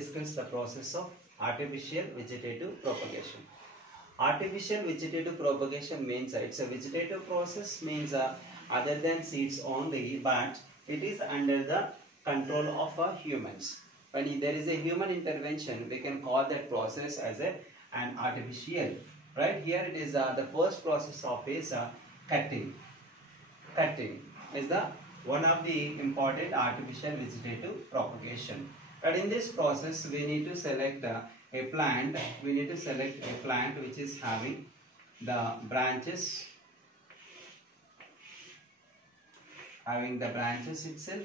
discuss the process of artificial vegetative propagation. Artificial vegetative propagation means it's a vegetative process, means other than seeds only, but it is under the control of humans. When there is a human intervention, we can call that process as an artificial. Right here it is the first process of is cutting. Cutting is the one of the important artificial vegetative propagation. But in this process, we need to select a plant. We need to select a plant which is having the branches, itself,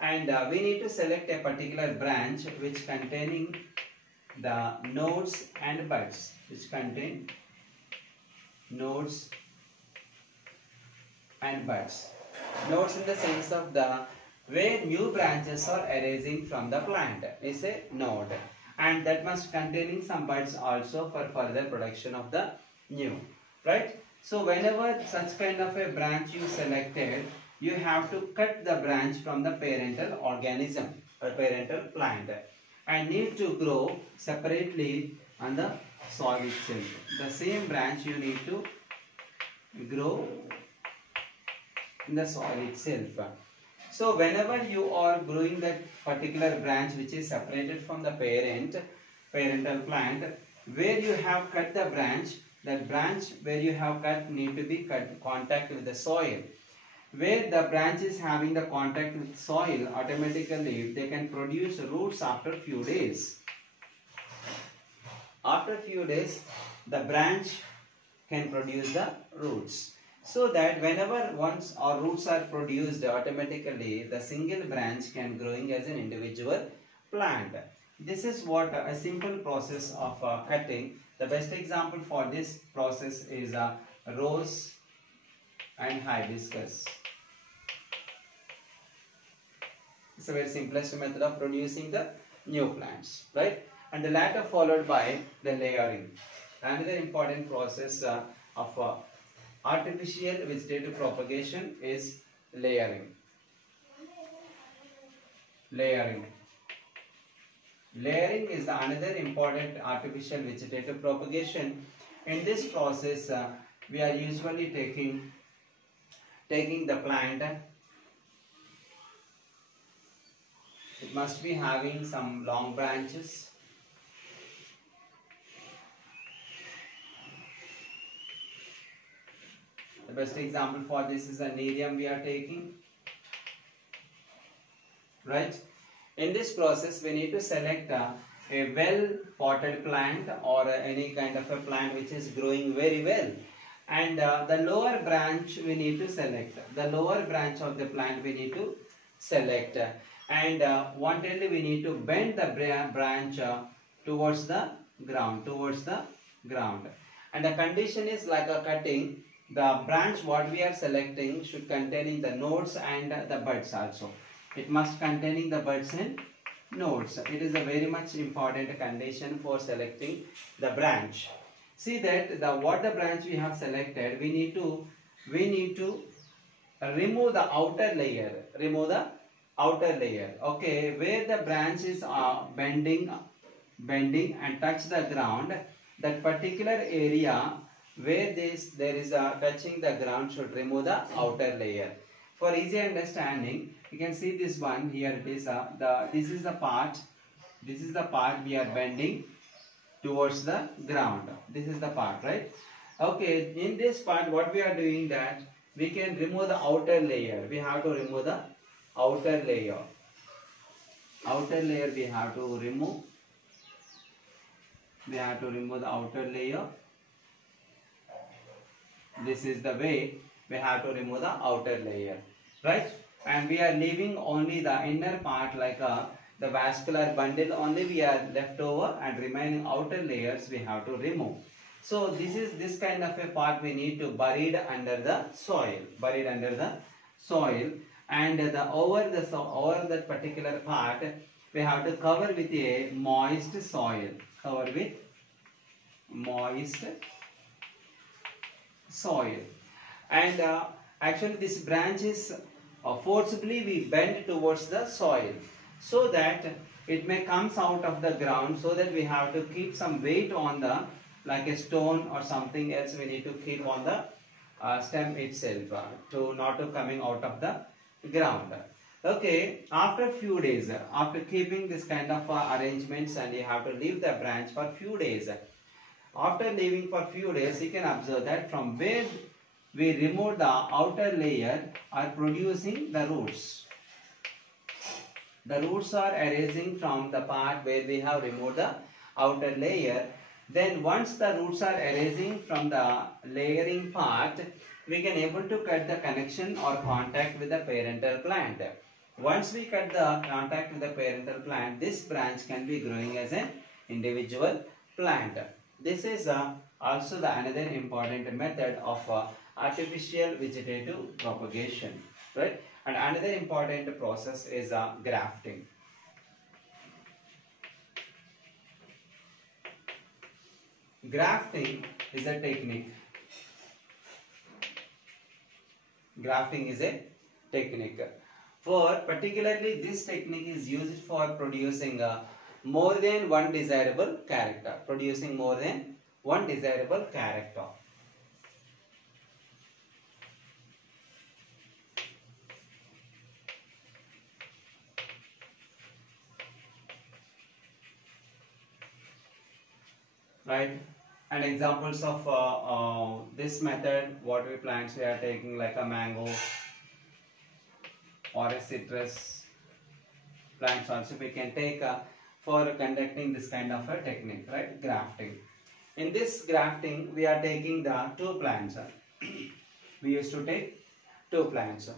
and we need to select a particular branch which containing the nodes and buds, which contain nodes and buds. Nodes in the sense of the where new branches are arising from the plant is a node, and that must containing some buds also for further production of the new, right? So whenever such kind of a branch you selected, you have to cut the branch from the parental organism or parental plant and need to grow separately on the soil itself. The same branch you need to grow in the soil itself. So whenever you are growing that particular branch which is separated from the parental plant, where you have cut the branch, that branch where you have cut need to be contact with the soil. Where the branch is having the contact with soil, automatically they can produce roots after few days. After few days, the branch can produce the roots. So that whenever once our roots are produced, automatically the single branch can growing as an individual plant. This is what a simple process of cutting. The best example for this process is rose and hibiscus. It's a very simplest method of producing the new plants, right? And the latter followed by the layering. Another important process of artificial vegetative propagation is layering. Layering is another important artificial vegetative propagation. In this process, we are usually taking the plant. It must be having some long branches. The best example for this is a nerium we are taking, right? In this process, we need to select a well-potted plant or any kind of a plant which is growing very well. And the lower branch we need to select. The lower branch of the plant we need to select. And wantedly we need to bend the branch towards the ground. And the condition is like a cutting. The branch what we are selecting should containing the nodes and the buds also. It must containing the buds and nodes. It is a very much important condition for selecting the branch. See that what the branch we have selected, we need to remove the outer layer. Okay, where the branch is bending and touch the ground, that particular area where there is a touching the ground should remove the outer layer. For easy understanding, you can see this one here. It is this is the part we are bending towards the ground. This is the part, right? Okay, in this part, what we are doing that we can remove the outer layer. We have to remove the outer layer. Outer layer we have to remove. We have to remove the outer layer. This is the way we have to remove the outer layer, right? And we are leaving only the inner part like the vascular bundle only we are left over, and remaining outer layers we have to remove. So this kind of a part we need to buried under the soil, and over that particular part we have to cover with a moist soil. And actually this branch is forcibly we bend towards the soil, so that it may comes out of the ground, so that we have to keep some weight on the, like a stone or something else we need to keep on the stem itself to not to coming out of the ground. Okay, after few days, after keeping this kind of arrangements, and you have to leave the branch for few days. After leaving for few days, you can observe that from where we remove the outer layer are producing the roots. The roots are arising from the part where we have removed the outer layer. Then once the roots are arising from the layering part, we can able to cut the connection or contact with the parental plant. Once we cut the contact with the parental plant, this branch can be growing as an individual plant. This is also the another important method of artificial vegetative propagation, right? And another important process is grafting. Grafting is a technique. Grafting is a technique. For particularly this technique is used for producing more than one desirable character. Producing more than one desirable character. Right? And examples of this method, what we plants we are taking, like a mango or a citrus plants also we can take for conducting this kind of a technique, right? Grafting. In this grafting, we are taking the two plants. We used to take two plants.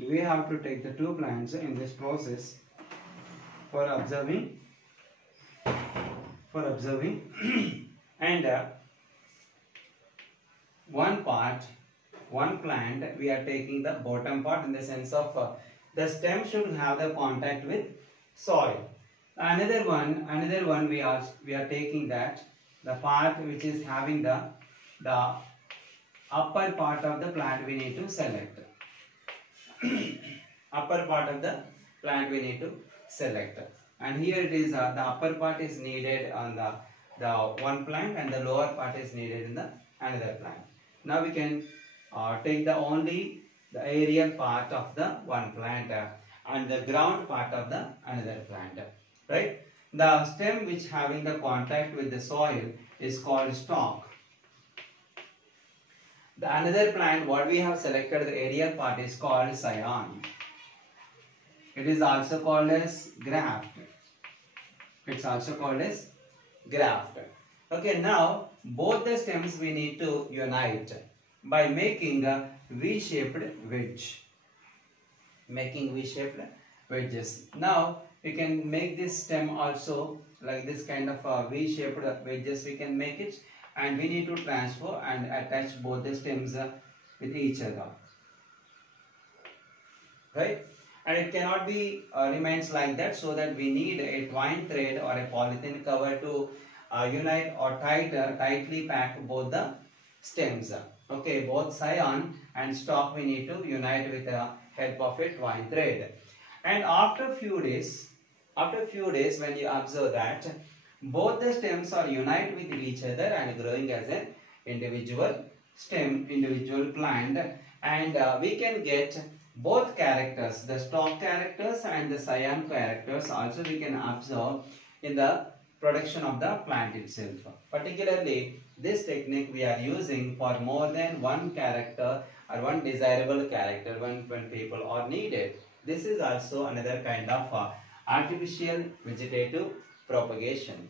We have to take the two plants in this process for observing and one plant we are taking the bottom part, in the sense of the stem should have the contact with soil. Another one we are taking that the part which is having the upper part of the plant we need to select. Upper part of the plant we need to select, and here it is the upper part is needed on the one plant, and the lower part is needed in the another plant. Now we can take only the aerial part of the one plant and the ground part of the another plant, right? The stem which having the contact with the soil is called stalk. The another plant what we have selected, the aerial part, is called scion. It is also called as graft. It's also called as graft. Okay, now both the stems we need to unite by making a V-shaped wedge. Making V-shaped wedges. Now we can make this stem also like this kind of V-shaped wedges we can make it, and we need to transfer and attach both the stems with each other, right? And it cannot be remains like that, so that we need a twine thread or a polythene cover to unite or tightly pack both the stems. Okay, both scion and stalk we need to unite with the help of a twine thread. And after few days when you observe that both the stems are unite with each other and growing as an individual stem, individual plant, and we can get both characters, the stalk characters and the scion characters also we can observe in the production of the plant itself. Particularly this technique we are using for more than one character or one desirable character when people are needed. This is also another kind of artificial vegetative propagation.